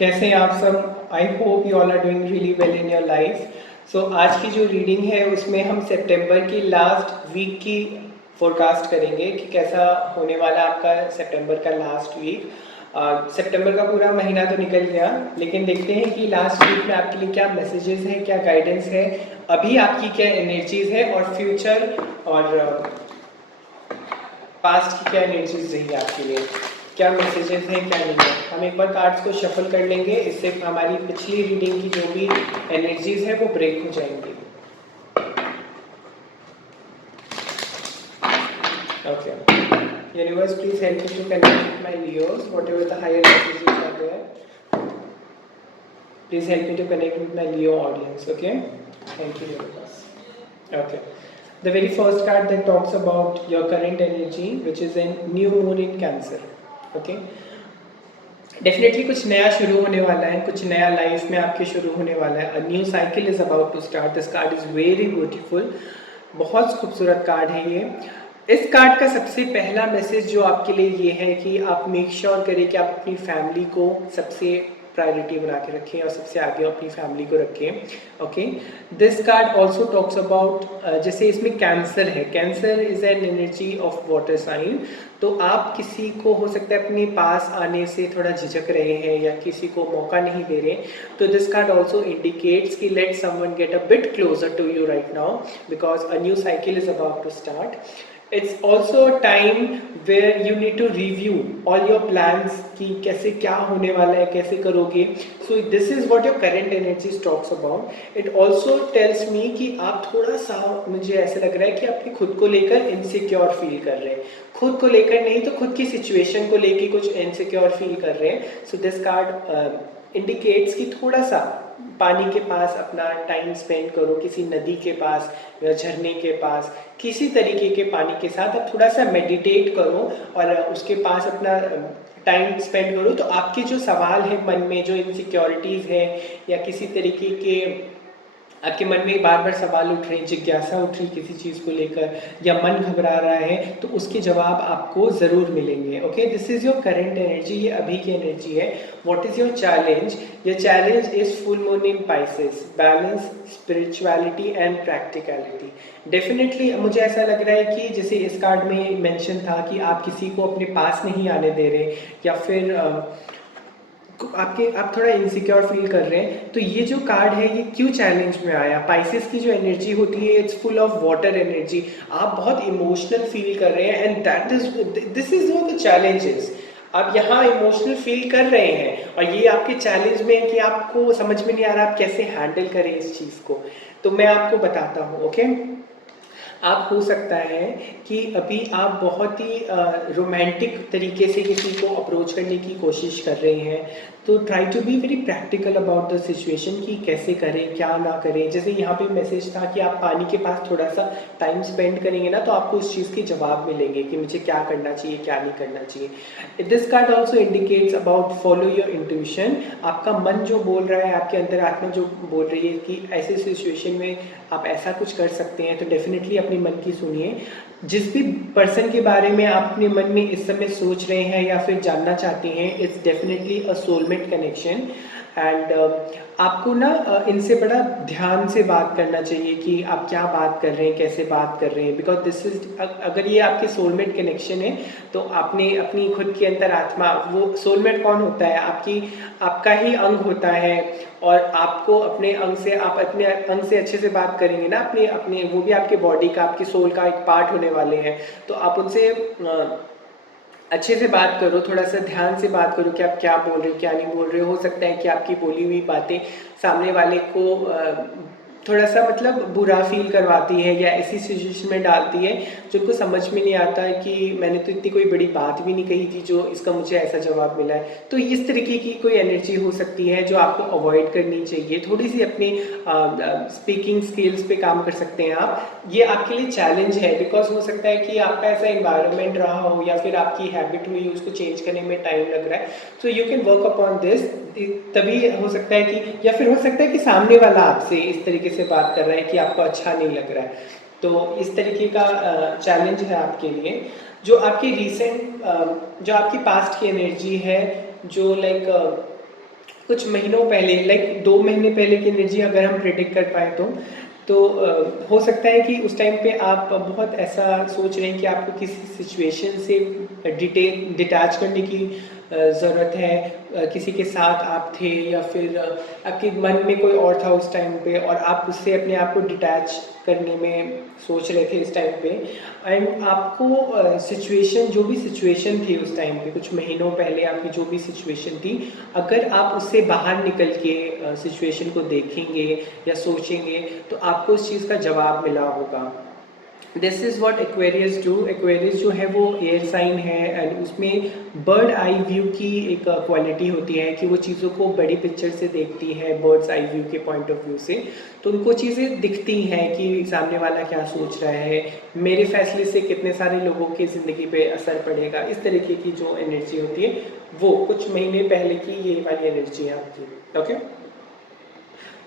कैसे हैं आप सब? I hope you all are doing really well in your life. So आज की जो रीडिंग है उसमें हम सितंबर की लास्ट वीक की फोरकास्ट करेंगे कि कैसा होने वाला आपका सितंबर का लास्ट वीक। सितंबर का पूरा महीना तो निकल गया, लेकिन देखते हैं कि लास्ट वीक में आपके लिए क्या मैसेजेस हैं, क्या गाइडेंस है, अभी आपकी क्या एनर्जीज है और फ्यूचर और पास्ट की क्या एनर्जीज रही आपके लिए, क्या मैसेजेस हैं क्या नहीं है। हम एक बार कार्ड्स को शफल कर लेंगे, इससे हमारी पिछली रीडिंग की जो भी एनर्जीज है वो ब्रेक हो जाएंगी। Okay, universe please help me to connect with my Leos, whatever the higher messages are there, please help me to connect with my Leo audience. Okay, thank you universe. Okay. The very first card that talks about your current energy, which is in new moon in Cancer. Okay. Definitely कुछ नया शुरू होने वाला है, कुछ नया life में आपके शुरू होने वाला है. A new cycle is about to start. This card is very beautiful. बहुत खूबसूरत कार्ड है ये. इस कार्ड का सबसे पहला मैसेज जो आपके लिए ये है कि आप मेक श्योर करें कि आप अपनी फैमिली को सबसे प्रायोरिटी बना के रखें और सबसे आगे अपनी फैमिली को रखें. Okay, this card also talks about, जैसे इसमें कैंसर है, Cancer is an energy of water sign. तो आप किसी को हो सकता है अपने पास आने से थोड़ा झिझक रहे हैं या किसी को मौका नहीं दे रहे. तो दिस कार्ड ऑल्सो इंडिकेट्स कि let someone get a bit closer to you right now because a new cycle is about to start. It's also a time where you need to review all your plans कि कैसे क्या होने वाला है, कैसे करोगे. So this is what your current energy talks about. It also tells me कि आप थोड़ा सा, मुझे ऐसा लग रहा है कि अपनी खुद को लेकर इनसिक्योर फील कर रहे हैं. खुद को लेकर नहीं तो खुद की सिचुएशन को लेकर कुछ इनसिक्योर फील कर रहे हैं. So this card इंडिकेट्स कि थोड़ा सा पानी के पास अपना टाइम स्पेंड करो, किसी नदी के पास या झरने के पास, किसी तरीके के पानी के साथ आप थोड़ा सा मेडिटेट करो और उसके पास अपना टाइम स्पेंड करो. तो आपके जो सवाल है मन में, जो इनसिक्योरिटीज़ है या किसी तरीके के आपके मन में बार बार सवाल उठ रहे हैं, जिज्ञासा उठ रही किसी चीज़ को लेकर या मन घबरा रहा है, तो उसके जवाब आपको ज़रूर मिलेंगे. Okay, this is your current energy, ये अभी की एनर्जी है. What is your challenge? Your challenge is full moon in Pisces, balance, spirituality and practicality. Definitely मुझे ऐसा लग रहा है कि जैसे इस कार्ड में मेंशन था कि आप किसी को अपने पास नहीं आने दे रहे या फिर आप थोड़ा इनसिक्योर फील कर रहे हैं. तो ये जो कार्ड है ये क्यों चैलेंज में आया? पाइसेस की जो एनर्जी होती है it's full of water energy. आप बहुत इमोशनल फील कर रहे हैं and that is this is know the challenges. आप यहाँ इमोशनल फील कर रहे हैं और ये आपके चैलेंज में है कि आपको समझ में नहीं आ रहा आप कैसे हैंडल करें इस चीज़ को. तो मैं आपको बताता हूँ. ओके, आप हो सकता है कि अभी आप बहुत ही रोमांटिक तरीके से किसी को अप्रोच करने की कोशिश कर रहे हैं. तो try to be very practical about the situation कि कैसे करें क्या ना करें. जैसे यहाँ पे मैसेज था कि आप पानी के पास थोड़ा सा टाइम स्पेंड करेंगे ना तो आपको उस चीज़ के जवाब मिलेंगे कि मुझे क्या करना चाहिए क्या नहीं करना चाहिए. This card also indicates about follow your intuition. आपका मन जो बोल रहा है, आपके अंदर आत्मा जो बोल रही है कि ऐसे सिचुएशन में आप ऐसा कुछ कर सकते हैं, तो डेफिनेटली अपने मन की सुनिए. जिस भी पर्सन के बारे में आप अपने मन में इस समय सोच रहे हैं या फिर जानना चाहते हैं, it's definitely a soulmate connection. And आपको ना इनसे बड़ा ध्यान से बात करना चाहिए कि आप क्या बात कर रहे हैं, कैसे बात कर रहे हैं. बिकॉज दिस इज, अगर ये आपके सोलमेट कनेक्शन है तो आपने अपनी खुद की अंतर आत्मा, वो सोलमेट कौन होता है? आपका ही अंग होता है और आपको अपने अंग से, आप अपने अंग से अच्छे से बात करेंगे ना, अपने अपने वो भी आपके बॉडी का, आपकी सोल का एक पार्ट होने वाले हैं. तो आप उनसे अच्छे से बात करो, थोड़ा सा ध्यान से बात करो कि आप क्या बोल रहे हो क्या नहीं बोल रहे हो. हो सकता है कि आपकी बोली हुई बातें सामने वाले को थोड़ा सा मतलब बुरा फील करवाती है या ऐसी सिचुएशन में डालती है जो उनको समझ में नहीं आता है कि मैंने तो इतनी कोई बड़ी बात भी नहीं कही थी जो इसका मुझे ऐसा जवाब मिला है. तो इस तरीके की कोई एनर्जी हो सकती है जो आपको अवॉइड करनी चाहिए. थोड़ी सी अपनी स्पीकिंग स्किल्स पे काम कर सकते हैं आप. ये आपके लिए चैलेंज है बिकॉज हो सकता है कि आपका ऐसा इन्वायरमेंट रहा हो या फिर आपकी हैबिट हुई उसको चेंज करने में टाइम लग रहा है. So you can work upon this. तभी हो सकता है कि, या फिर हो सकता है कि सामने वाला आपसे इस तरीके से बात कर रहा है कि आपको अच्छा नहीं लग रहा है. तो इस तरीके का चैलेंज है आपके लिए. जो आपकी रीसेंट, जो आपकी पास्ट की एनर्जी है, जो लाइक कुछ महीनों पहले, लाइक 2 महीने पहले की एनर्जी अगर हम प्रिडिक्ट कर पाएँ तो हो सकता है कि उस टाइम पे आप बहुत ऐसा सोच रहे हैं कि आपको किसी सिचुएशन से डिटैच करने की ज़रूरत है, किसी के साथ आप थे या फिर आपके मन में कोई और था उस टाइम पे और आप उससे अपने आप को डिटैच करने में सोच रहे थे इस टाइम पे, एंड आपको सिचुएशन, जो भी सिचुएशन थी उस टाइम पे, कुछ महीनों पहले आपकी जो भी सिचुएशन थी, अगर आप उससे बाहर निकल के सिचुएशन को देखेंगे या सोचेंगे तो आपको उस चीज़ का जवाब मिला होगा। This is what Aquarius do. Aquarius जो है वो एयर साइन है एंड उसमें बर्ड आई व्यू की एक क्वालिटी होती है कि वो चीज़ों को बड़ी पिक्चर से देखती है, बर्ड्स आई व्यू के पॉइंट ऑफ व्यू से। तो उनको चीज़ें दिखती हैं कि सामने वाला क्या सोच रहा है, मेरे फैसले से कितने सारे लोगों की ज़िंदगी पे असर पड़ेगा। इस तरीके की जो एनर्जी होती है वो कुछ महीने पहले की ये वाली एनर्जी है आपकी। Okay,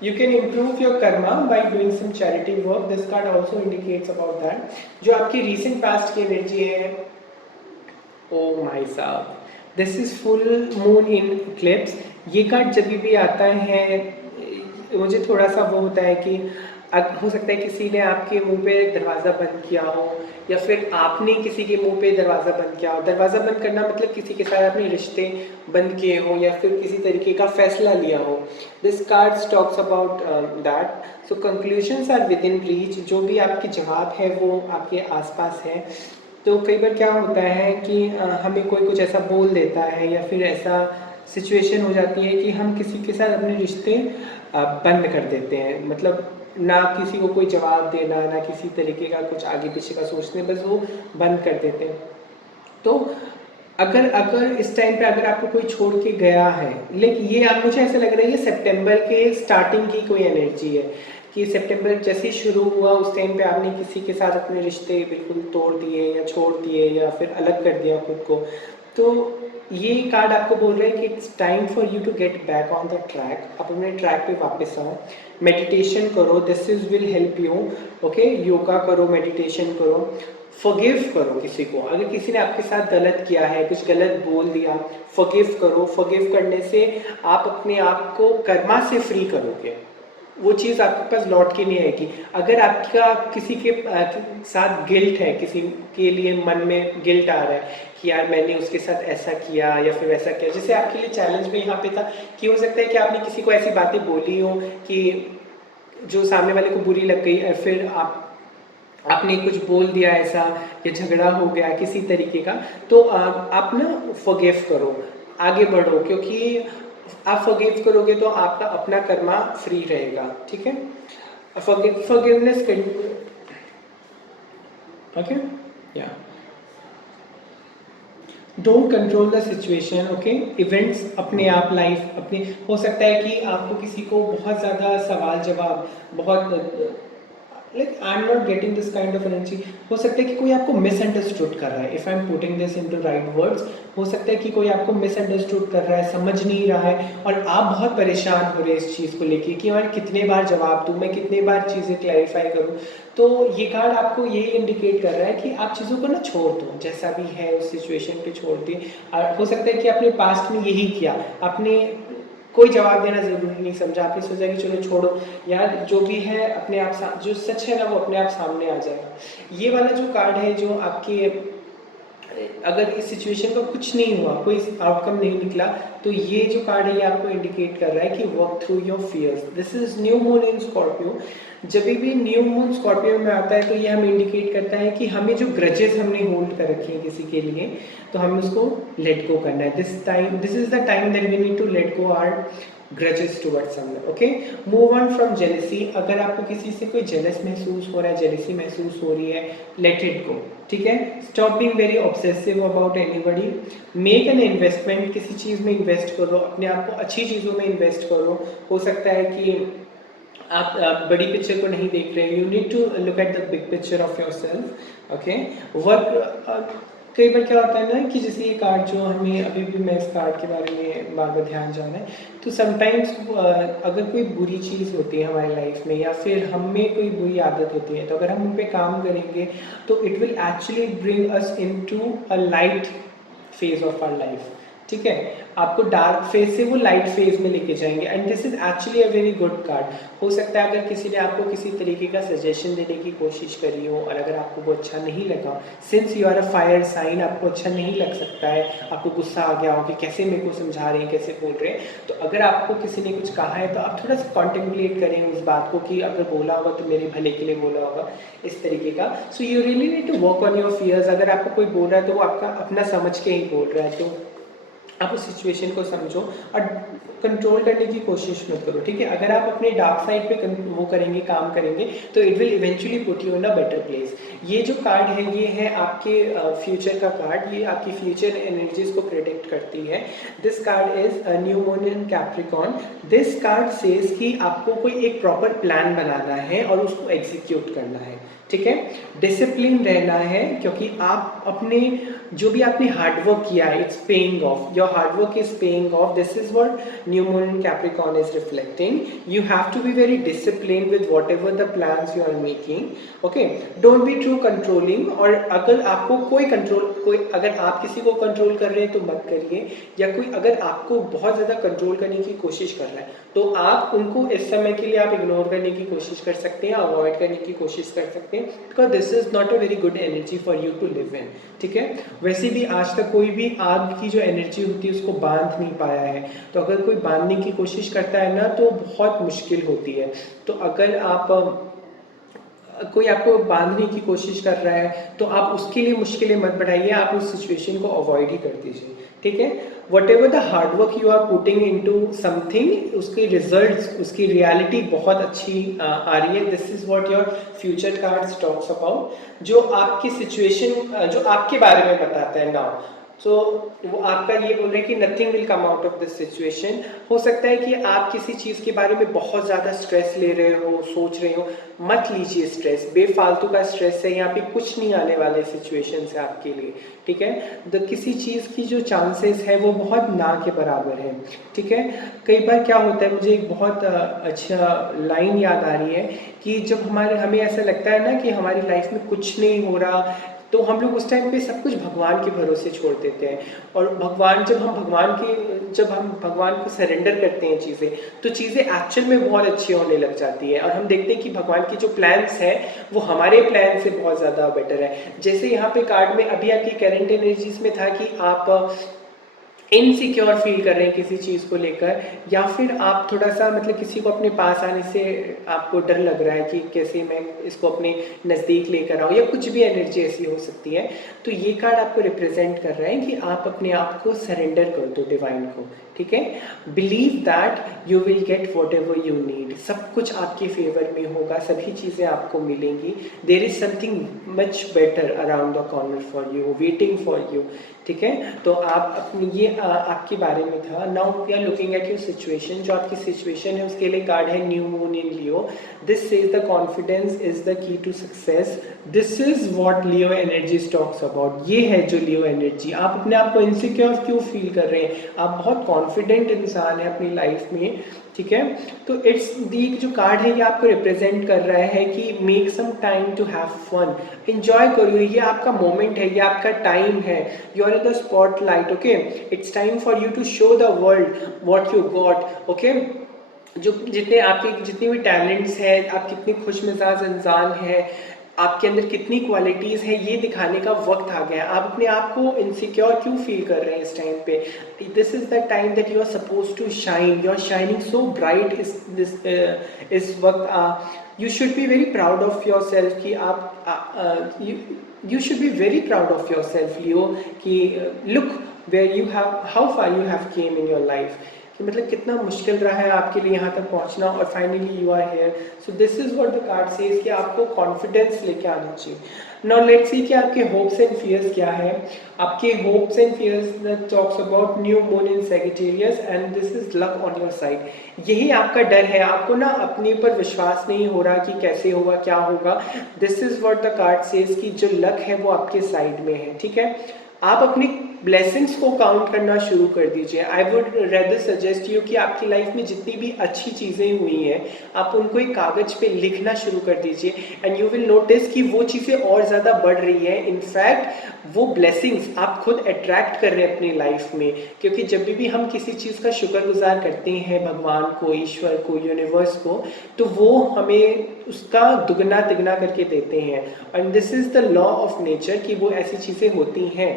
you can improve your karma by doing some charity work. This card also indicates about that. जो आपकी recent past की energy है, oh my साहब, this is full moon in eclipse. ये कार्ड जब भी आता है मुझे थोड़ा सा वो होता है कि हो सकता है किसी ने आपके मुंह पे दरवाज़ा बंद किया हो या फिर आपने किसी के मुंह पे दरवाज़ा बंद किया हो। दरवाज़ा बंद करना मतलब किसी के साथ अपने रिश्ते बंद किए हो या फिर किसी तरीके का फैसला लिया हो। This card talks about that. So conclusions are within reach. जो भी आपके जवाब है वो आपके आसपास है। तो कई बार क्या होता है कि हमें कोई कुछ ऐसा बोल देता है या फिर ऐसा सिचुएशन हो जाती है कि हम किसी के साथ अपने रिश्ते बंद कर देते हैं, मतलब ना किसी को कोई जवाब देना, ना किसी तरीके का कुछ आगे पीछे का सोचने, बस वो बंद कर देते हैं। तो अगर अगर इस टाइम पे अगर आपको कोई छोड़ के गया है, लेकिन ये आप, मुझे ऐसा लग रहा है ये सितंबर के स्टार्टिंग की कोई एनर्जी है कि सितंबर जैसे ही शुरू हुआ उस टाइम पे आपने किसी के साथ अपने रिश्ते बिल्कुल तोड़ दिए या छोड़ दिए या फिर अलग कर दिया खुद को। तो ये कार्ड आपको बोल रहे हैं कि it's time for you to get back on the track. आप अपने ट्रैक पे वापस आओ, मेडिटेशन करो, this is will help you. Okay, yoga करो, मेडिटेशन करो, फॉरगिव करो किसी को। अगर किसी ने आपके साथ गलत किया है, कुछ गलत बोल दिया, फॉरगिव करो। फॉरगिव करने से आप अपने आप को कर्मा से फ्री करोगे, वो चीज़ आपके पास लौट के नहीं आएगी। अगर आपका किसी के साथ गिल्ट है, किसी के लिए मन में गिल्ट आ रहा है कि यार मैंने उसके साथ ऐसा किया या फिर वैसा किया, जैसे आपके लिए चैलेंज में यहाँ पे था कि हो सकता है कि आपने किसी को ऐसी बातें बोली हो कि जो सामने वाले को बुरी लग गई, और फिर आपने कुछ बोल दिया ऐसा या झगड़ा हो गया किसी तरीके का, तो आप ना फॉरगिव करो, आगे बढ़ो, क्योंकि आप फॉरगिव करोगे तो आपका अपना कर्मा फ्री रहेगा। ठीक है, फॉरगिवनेस कर, ओके, या don't control the situation. Okay, events अपने आप लाइफ अपने, हो सकता है कि आपको किसी को बहुत ज़्यादा सवाल जवाब, बहुत like I am not getting this kind of energy. हो सकता है कि कोई आपको मिसअंडरस्टूड कर रहा है, if I am putting this into right words, हो सकता है कि कोई आपको मिसअंडरस्टूड कर रहा है, समझ नहीं रहा है और आप बहुत परेशान हो रहे हैं इस चीज़ को लेके कि यार कितने बार जवाब दूँ, मैं कितने बार चीज़ें क्लैरिफाई करूँ। तो ये कार्ड आपको ये इंडिकेट कर रहा है कि आप चीज़ों को ना छोड़ दो, जैसा भी है उस सिचुएशन पे छोड़ दिए। हो सकता है कि आपने पास्ट में यही किया, आपने कोई जवाब देना ज़रूरी नहीं समझा, आपने सोचा कि चलो छोड़ो यार, जो भी है अपने आप, जो सच है ना वो अपने आप सामने आ जाएगा। ये वाला जो कार्ड है जो आपके, अगर इस सिचुएशन का कुछ नहीं हुआ, कोई आउटकम नहीं निकला, तो ये जो कार्ड है ये आपको इंडिकेट कर रहा है कि work through your fears. This is new moon in Scorpio. जब भी न्यू मून स्कॉर्पियो में आता है तो ये हमें इंडिकेट करता है कि हमें जो ग्रजेस हमने होल्ड कर रखे हैं किसी के लिए, तो हमें उसको लेट गो करना है। This is the time that we need to let go our grudges towards someone. Okay, move on from jealousy। अगर आपको किसी से कोई जेलस महसूस हो रहा है, जेलसी महसूस हो रही है, let it go। ठीक है, stop being very obsessive about anybody। make an investment, किसी चीज़ में इन्वेस्ट करो, अपने आप को अच्छी चीज़ों में इन्वेस्ट करो। हो सकता है कि आप बड़ी पिक्चर को नहीं देख रहे, you need to look at the big picture of yourself. Okay, work, कई बार क्या होता है ना कि जैसे ये कार्ड जो हमें, अभी भी मैं इस कार्ड के बारे में बार बार ध्यान जाना है, तो समटाइम्स अगर कोई बुरी चीज़ होती है हमारी लाइफ में या फिर हम में कोई बुरी आदत होती है, तो अगर हम उन पर काम करेंगे तो it will actually bring us into a light phase of our life. ठीक है, आपको डार्क फेज से वो लाइट फेज में लेके जाएंगे and this is actually a very good card. हो सकता है अगर किसी ने आपको किसी तरीके का सजेशन देने की कोशिश करी हो और अगर आपको वो अच्छा नहीं लगा, since you are a fire sign, आपको अच्छा नहीं लग सकता है, आपको गुस्सा आ गया हो कि कैसे मेरे को समझा रहे हैं, कैसे बोल रहे हैं, तो अगर आपको किसी ने कुछ कहा है तो आप थोड़ा सा कॉन्टेम्पलेट करें उस बात को कि अगर बोला होगा तो मेरे भले के लिए बोला होगा, इस तरीके का। So you really need to work on your fears. अगर आपको कोई बोल रहा है तो वो आपका अपना समझ के ही बोल रहा है, तो आप उस सिचुएशन को समझो और कंट्रोल करने की कोशिश मत करो, ठीक है। अगर आप अपने डार्क साइड पे वो करेंगे, काम करेंगे, तो it will eventually put you in a better place. ये जो कार्ड है ये है आपके फ्यूचर का कार्ड, ये आपकी फ्यूचर एनर्जीज को प्रोटेक्ट करती है। This card is new moon in Capricorn. This card says कि आपको कोई एक प्रॉपर प्लान बनाना है और उसको एग्जीक्यूट करना है, ठीक है। डिसिप्लिन रहना है क्योंकि आप अपने जो भी आपने हार्डवर्क किया है, it's paying off, your hard work is paying off. This is what new moon Capricorn is reflecting. You have to be very discipline with whatever the plans you are making, okay. Don't be too controlling. और अगर आपको कोई अगर आप किसी को control कर रहे हैं तो मत करिए, या कोई अगर आपको बहुत ज़्यादा कंट्रोल करने की कोशिश कर रहा है तो आप उनको इस समय के लिए आप इग्नोर करने की कोशिश कर सकते हैं, अवॉइड करने की कोशिश कर सकते हैं, because this is not a very good energy for you to live in, ठीक है। वैसे भी आज तक कोई भी आग की जो एनर्जी होती है उसको बांध नहीं पाया है, तो अगर कोई बांधने की कोशिश करता है ना तो बहुत मुश्किल होती है। तो अगर आप कोई आपको बांधने की कोशिश कर रहा है तो आप उसके लिए मुश्किलें मत बढ़ाइए, आप उस सिचुएशन को अवॉइड ही कर दीजिए, ठीक है। Whatever the hard work you are putting into something, उसके रिजल्ट्स, उसकी रियलिटी बहुत अच्छी आ रही है। This is what your future cards talks about. जो आपकी सिचुएशन जो आपके बारे में बताता है नाउ, सो वो आपका ये बोल रहे हैं कि nothing will come out of this situation. हो सकता है कि आप किसी चीज़ के बारे में बहुत ज़्यादा स्ट्रेस ले रहे हो, सोच रहे हो, मत लीजिए स्ट्रेस, बेफालतू का स्ट्रेस है, यहाँ पे कुछ नहीं आने वाले सिचुएशन है आपके लिए, ठीक है। तो किसी चीज़ की जो चांसेस है वो बहुत ना के बराबर है, ठीक है। कई बार क्या होता है, मुझे एक बहुत अच्छा लाइन याद आ रही है कि जब हमें ऐसा लगता है ना कि हमारी लाइफ में कुछ नहीं हो रहा, तो हम लोग उस टाइम पे सब कुछ भगवान के भरोसे छोड़ देते हैं। और जब हम भगवान को सरेंडर करते हैं चीज़ें, तो चीज़ें एक्चुअल में बहुत अच्छी होने लग जाती है और हम देखते हैं कि भगवान की जो प्लान्स हैं वो हमारे प्लान से बहुत ज़्यादा बेटर है। जैसे यहाँ पे कार्ड में अभी आपकी करंट एनर्जीज में था कि आप इनसिक्योर फील कर रहे हैं किसी चीज़ को लेकर, या फिर आप थोड़ा सा मतलब किसी को अपने पास आने से आपको डर लग रहा है कि कैसे मैं इसको अपने नज़दीक लेकर आऊँ, या कुछ भी एनर्जी ऐसी हो सकती है। तो ये कार्ड आपको रिप्रेजेंट कर रहा है कि आप अपने आप को सरेंडर कर दो डिवाइन को, ठीक है। Believe that you will get what ever you need. सब कुछ आपके फेवर में होगा, सभी चीज़ें आपको मिलेंगी। There is something much better around the corner for you, waiting for you, ठीक है। तो आप अपनी ये आपके बारे में था। Now we are looking at your situation. जो आपकी सिचुएशन है उसके लिए कार्ड है new moon in Leo. This says the confidence is the key to success. This is what Leo energy talks about. ये है जो लियो एनर्जी। आप अपने आप को इनसिक्योर क्यों फील कर रहे हैं, आप बहुत कॉन्फिडेंट इंसान है अपनी लाइफ में, ठीक है। तो इट्स दी जो कार्ड है ये आपको रिप्रेजेंट कर रहा है कि make some time to have fun, enjoy करो, ये आपका मोमेंट है, ये आपका टाइम है, you are in the spotlight, okay. It's time for you to show the world what you got, okay. जो जितनी भी टैलेंट्स हैं, आप कितनी खुश मिजाज इंसान हैं, आपके अंदर कितनी क्वालिटीज़ हैं, ये दिखाने का वक्त आ गया है। आप अपने आप को इनसिक्योर क्यों फील कर रहे हैं इस टाइम पे? This is the time that you are suppose to shine, you are shining so bright इस वक्त। You should be very proud of yourself कि आप you should be very proud of yourself Leo, कि look where you have, how far you have came in your life, कि मतलब कितना मुश्किल रहा है आपके लिए यहाँ तक पहुँचना और finally you are here. So this is what the card says कि आपको कॉन्फिडेंस लेके आना चाहिए। नाउ लेट्स सी कि आपके होप्स एंड फियर्स क्या है। आपके hopes and fears talks about new moon in Sagittarius and this is luck on your side. यही आपका डर है, आपको ना अपने ऊपर विश्वास नहीं हो रहा कि कैसे होगा, क्या होगा। This is what the card says कि जो लक है वो आपके साइड में है, ठीक है। आप अपनी ब्लेसिंग्स को काउंट करना शुरू कर दीजिए। I would rather suggest you कि आपकी लाइफ में जितनी भी अच्छी चीज़ें हुई हैं आप उनको एक कागज़ पे लिखना शुरू कर दीजिए, एंड यू विल नोटिस कि वो चीज़ें और ज़्यादा बढ़ रही हैं। इनफैक्ट वो ब्लेसिंग्स आप खुद अट्रैक्ट कर रहे हैं अपनी लाइफ में, क्योंकि जब भी हम किसी चीज़ का शुक्रगुजार करते हैं भगवान को, ईश्वर को, यूनिवर्स को, तो वो हमें उसका दुगना तिगना करके देते हैं। And this is the law of nature कि वो ऐसी चीज़ें होती हैं।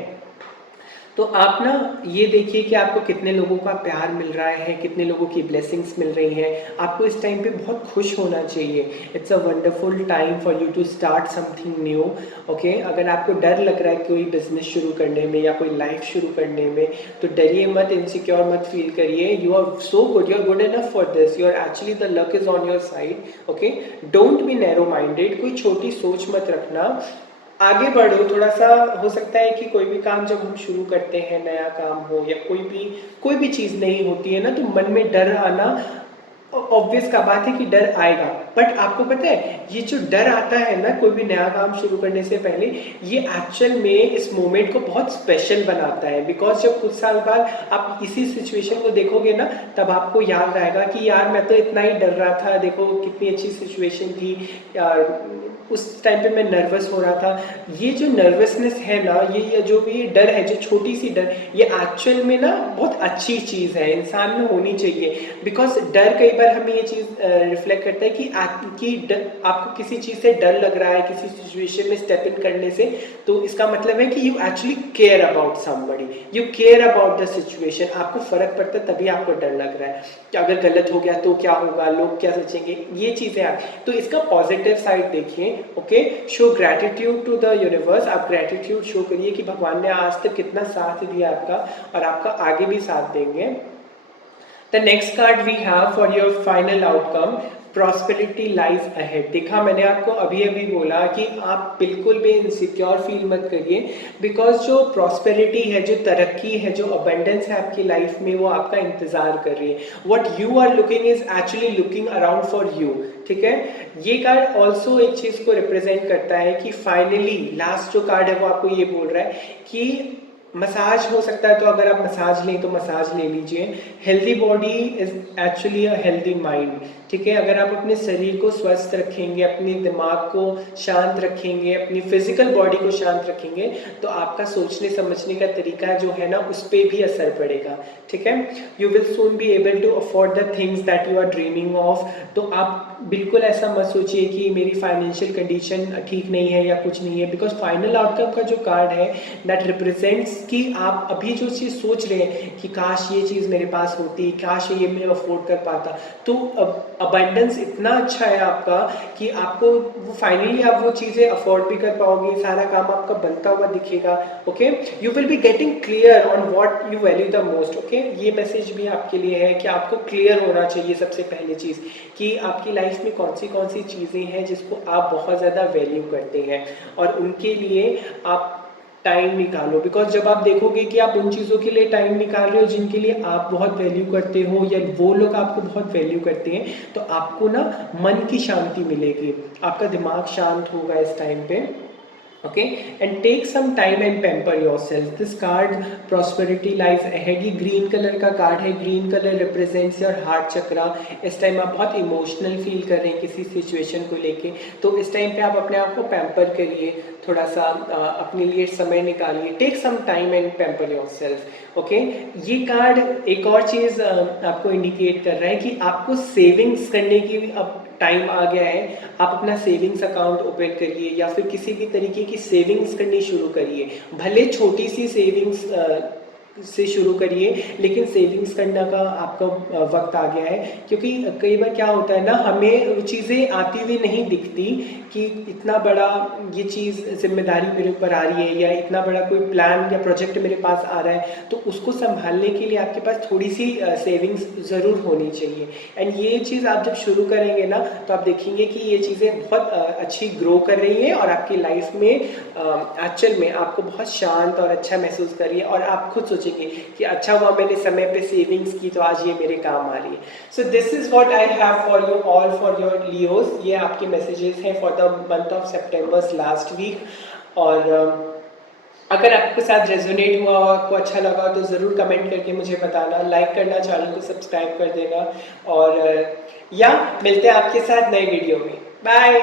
तो आप ना ये देखिए कि आपको कितने लोगों का प्यार मिल रहा है, कितने लोगों की ब्लेसिंग्स मिल रही हैं। आपको इस टाइम पे बहुत खुश होना चाहिए। It's a wonderful time for you to start something new. Okay, अगर आपको डर लग रहा है कोई बिजनेस शुरू करने में या कोई लाइफ शुरू करने में, तो डरिए मत, इनसिक्योर मत फील करिए। You are so good, you are good enough for this, you are actually the luck is on your side. Okay, don't be narrow minded, कोई छोटी सोच मत रखना, आगे बढ़ो थोड़ा सा। हो सकता है कि कोई भी काम जब हम शुरू करते हैं, नया काम हो या कोई भी चीज़ नहीं होती है ना, तो मन में डर आना ऑब्वियस का बात है कि डर आएगा। बट आपको पता है ये जो डर आता है ना कोई भी नया काम शुरू करने से पहले, ये एक्चुअल में इस मोमेंट को बहुत स्पेशल बनाता है। बिकॉज जब कुछ साल बाद आप इसी सिचुएशन को देखोगे ना, तब आपको याद आएगा कि यार मैं तो इतना ही डर रहा था, देखो कितनी अच्छी सिचुएशन थी यार, उस टाइम पे मैं नर्वस हो रहा था। ये जो नर्वसनेस है ना, ये जो भी डर है, जो छोटी सी डर, ये एक्चुअल में ना बहुत अच्छी चीज़ है, इंसान में होनी चाहिए। बिकॉज डर कई बार हमें ये चीज़ रिफ्लेक्ट करता है कि आपको किसी चीज़ से डर लग रहा है, किसी सिचुएशन में स्टेप इन करने से, तो इसका मतलब है कि you actually care about somebody, you care about the situation. आपको फर्क पड़ता है तभी आपको डर लग रहा है कि अगर गलत हो गया तो क्या होगा, लोग क्या सोचेंगे, ये चीज़ें तो इसका पॉजिटिव साइड देखिए। Okay, show gratitude to the universe. आप ग्रैटिट्यूड शो करिए कि भगवान ने आज तक कितना साथ दिया आपका और आपका आगे भी साथ देंगे। The next card we have for your final outcome, prosperity lies ahead. देखा मैंने आपको अभी अभी बोला कि आप बिल्कुल भी इनसिक्योर फील मत करिए, बिकॉज जो प्रॉस्पेरिटी है, जो तरक्की है, जो अबंडेंस है आपकी लाइफ में, वो आपका इंतजार कर रही है। What you are looking is actually looking around for you. ठीक है, ये कार्ड ऑल्सो एक चीज को रिप्रेजेंट करता है कि फाइनली लास्ट जो कार्ड है वो आपको ये बोल रहा है कि मसाज हो सकता है, तो अगर आप मसाज लें तो मसाज ले लीजिए। Healthy body is actually a healthy mind. ठीक है, अगर आप अपने शरीर को स्वस्थ रखेंगे, अपने दिमाग को शांत रखेंगे, अपनी फिजिकल बॉडी को शांत रखेंगे, तो आपका सोचने समझने का तरीका जो है ना, उस पर भी असर पड़ेगा। ठीक है, you will soon be able to afford the things that you are dreaming of. तो आप बिल्कुल ऐसा मत सोचिए कि मेरी फाइनेंशियल कंडीशन ठीक नहीं है या कुछ नहीं है, बिकॉज फाइनल आउटकम का जो कार्ड है दैट रिप्रेजेंट्स कि आप अभी जो चीज़ सोच रहे हैं कि काश ये चीज़ मेरे पास होती, काश ये मैं अफोर्ड कर पाता, तो अबंडेंस इतना अच्छा है आपका कि आपको वो फाइनली आप वो चीज़ें अफोर्ड भी कर पाओगे, सारा काम आपका बनता हुआ दिखेगा। Okay, you will be getting clear on what you value the most. Okay, ये मैसेज भी आपके लिए है कि आपको क्लियर होना चाहिए सबसे पहली चीज़ कि आपकी लाइफ में कौन सी चीज़ें हैं जिसको आप बहुत ज़्यादा वैल्यू करते हैं, और उनके लिए आप टाइम निकालो। बिकॉज जब आप देखोगे कि आप उन चीज़ों के लिए टाइम निकाल रहे हो जिनके लिए आप बहुत वैल्यू करते हो, या वो लोग आपको बहुत वैल्यू करते हैं, तो आपको ना मन की शांति मिलेगी, आपका दिमाग शांत होगा इस टाइम पे। okay, and take some time and pamper yourself. This card prosperity lies ahead, ये ग्रीन कलर का कार्ड है। Green colour represents your heart chakra. इस टाइम आप बहुत इमोशनल फील कर रहे हैं किसी सिचुएशन को लेके, तो इस टाइम पे आप अपने आप को पैम्पर करिए, थोड़ा सा अपने लिए समय निकालिए। Take some time and pamper yourself. Okay, ये कार्ड एक और चीज़ आपको इंडिकेट कर रहा है कि आपको सेविंग्स करने की अब टाइम आ गया है। आप अपना सेविंग्स अकाउंट ओपन करिए या फिर किसी भी तरीके की सेविंग्स करनी शुरू करिए, भले छोटी सी सेविंग्स से शुरू करिए, लेकिन सेविंग्स करने का आपका वक्त आ गया है। क्योंकि कई बार क्या होता है ना, हमें वो चीज़ें आती हुई नहीं दिखती कि इतना बड़ा ये चीज़ जिम्मेदारी मेरे ऊपर आ रही है, या इतना बड़ा कोई प्लान या प्रोजेक्ट मेरे पास आ रहा है, तो उसको संभालने के लिए आपके पास थोड़ी सी सेविंग्स ज़रूर होनी चाहिए। एंड ये चीज़ आप जब शुरू करेंगे ना, तो आप देखेंगे कि ये चीज़ें बहुत अच्छी ग्रो कर रही हैं और आपकी लाइफ में एक्चुअल में आपको बहुत शांत और अच्छा महसूस कर रही है, और आप खुद सोचेंगे कि अच्छा हुआ मैंने समय पे सेविंग्स की, तो आज ये मेरे काम आ रही है। So this is what I have for you all for your Leos. ये आपके मैसेजेस हैं for the month of September last week. और अगर आपके साथ रेजोनेट हुआ हो, आपको अच्छा लगा हो, तो ज़रूर कमेंट करके मुझे बताना, लाइक करना, चैनल को सब्सक्राइब कर देना। और या मिलते हैं आपके साथ नए वीडियो में। बाय।